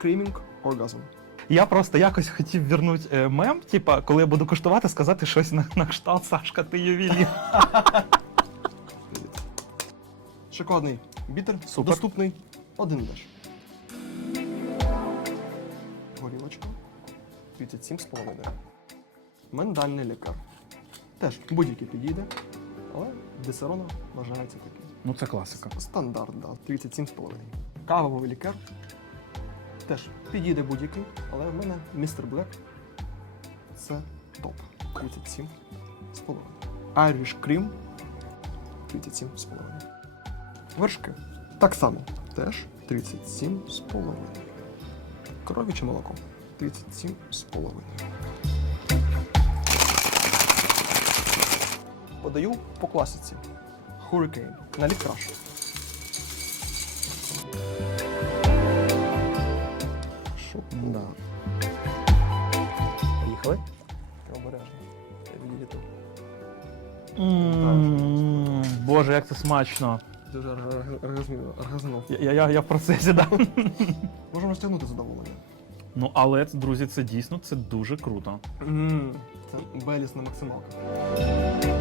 Screaming Orgasm. Я просто якось хотів вернути е, мем, типа, коли я буду куштувати, сказати щось на, на кшталт Сашка, ти. Привіт. Шоколадний бітер. Супер. Доступний. Один деш. Горілочка. 37,5. Миндальний лікар. Теж будь-який підійде, але десерона вважається таким. Ну це класика. Стандарт, да, 37,5. Кавовий лікер. Теж підійде будь-який, але в мене містер Блек. Це топ. 37,5. Irish Cream 37,5. Вершки. Так само. Теж 37,5. Коров'яче молоко. 37,5. Подаю по класиці. Hurricane на літраж. Що? Да. Поїхали. Обережно. Боже, як це смачно. Дуже оргазмів. Я, я, я, в процесі, да. Можемо розтягнути задоволення. Ну, але, друзі, це дійсно це дуже круто. Це беліс на максималках.